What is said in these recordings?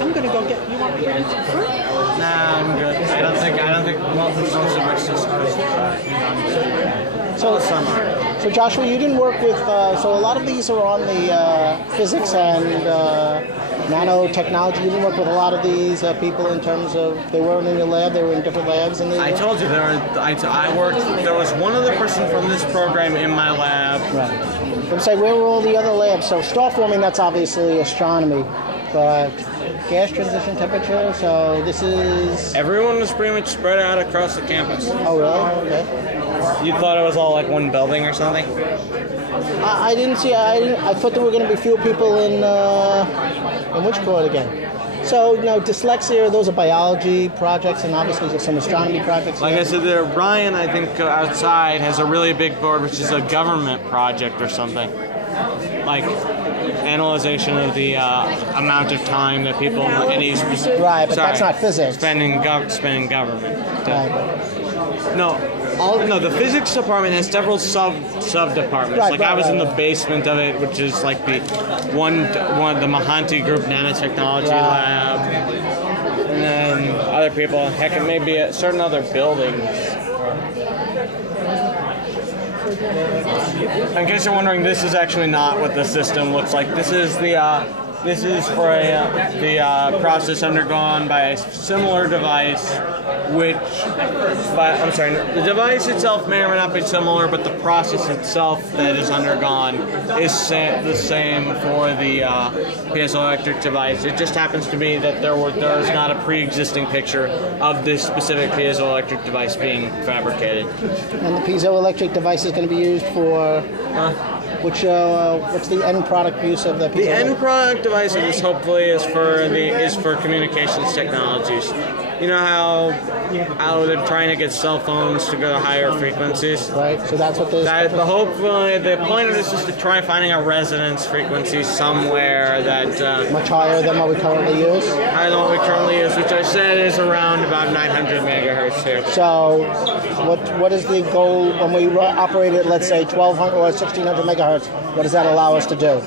I'm gonna go get. You want to bring some fruit? Nah, I'm good. I don't think most of it's just So Somach. So Joshua, you didn't work with. So a lot of these are on the physics and nanotechnology. You didn't work with a lot of these people in terms of they weren't in your lab. They were in different labs. And I told you I worked. There was one other person from this program in my lab. Right. I'm saying, where were all the other labs? So star forming, that's obviously astronomy, but gas transition temperature. So this is. Everyone was pretty much spread out across the campus. Oh really? Okay. You thought it was all like one building or something? I didn't see. I thought there were going to be few people in which court again? So, dyslexia, those are biology projects and obviously there's some astronomy projects. Like I said, there, Ryan, I think outside has a really big board, which is a government project or something. Like analyzation of the amount of time that people in any specific... Right, but that's not physics. Spending government. Right. No, the physics department has several sub departments. Right, I was in the basement of it, which is like the one the Mahanti Group Nanotechnology Lab, and then other people. Heck, it may be at certain other buildings. In case you're wondering, this is actually not what the system looks like. This is this is for the process undergone by a similar device, the device itself may or may not be similar, but the process itself that is undergone is the same for the piezoelectric device. It just happens to be that there is not a pre-existing picture of this specific piezoelectric device being fabricated. And the piezoelectric device is going to be used for... what's the end product use of the piezoelectric? The end product device of this hopefully is for communications technologies. You know how they're trying to get cell phones to go to higher frequencies? Right, so that's what this... Hopefully, the point of this is to try finding a resonance frequency somewhere that... much higher than what we currently use? Higher than what we currently use, which I said is around about 900 megahertz here. So, what is the goal when we operate at, let's say, 1200 or 1600 megahertz? What does that allow us to do?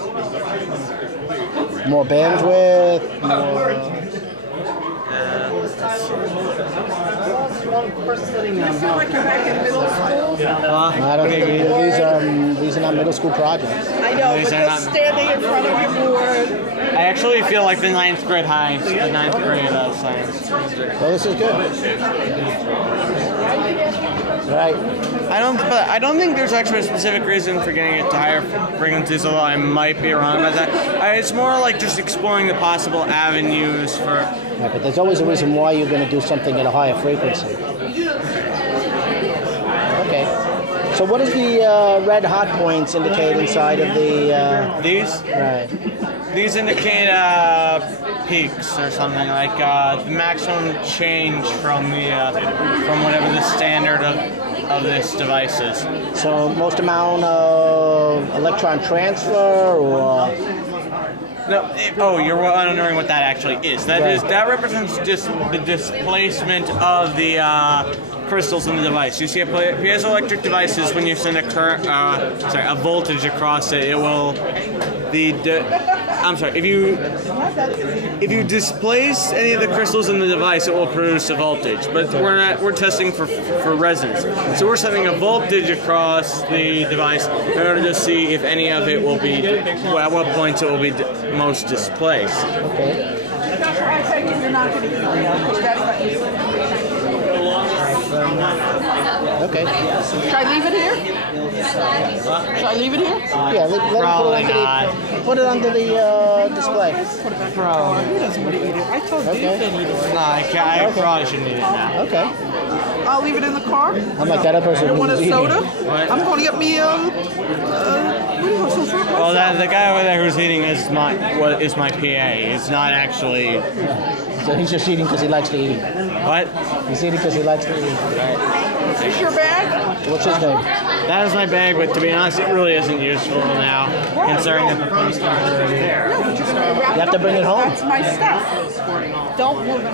More bandwidth? More... I don't think these are not middle school projects. I know, but just standing in front of your board. I actually feel like the 9th grade science. Well, this is good. Right. I don't think there's actually a specific reason for getting it to higher frequencies, although I might be wrong about that. It's more like just exploring the possible avenues for... Right, but there's always a reason why you're going to do something at a higher frequency. Okay. So what does the red hot points indicate inside of the... These? Right. These indicate peaks or something, like the maximum change from whatever the standard of this device is. So most amount of electron transfer, or... No. You're wondering what that actually is. That represents just the displacement of the crystals in the device. You see, a piezoelectric device is when you send a current, a voltage across it. It will if you displace any of the crystals in the device, it will produce a voltage. But we're testing for resonance. So we're sending a voltage across the device in order to see if any of it will be, at what points it will be most displaced. Okay. Okay. Should I leave it here? Should I leave it here? Yeah, let put it under the display. Probably. He doesn't want to eat it. I told you you can't eat it. No, I probably shouldn't eat it now. Okay. I'll leave it in the car. I'm like that other person. You want a soda? What? I'm going to get me Well, the guy over there who's eating is my PA. It's not actually... So he's just eating because he likes to eat. What? He's eating because he likes to eat. Right. Is this your bag? What's his name? That is my bag, but to be honest, it really isn't useful now, considering that the post are already there. No, but you're going to wrap it up. You have to bring it home. That's my stuff. Don't move it.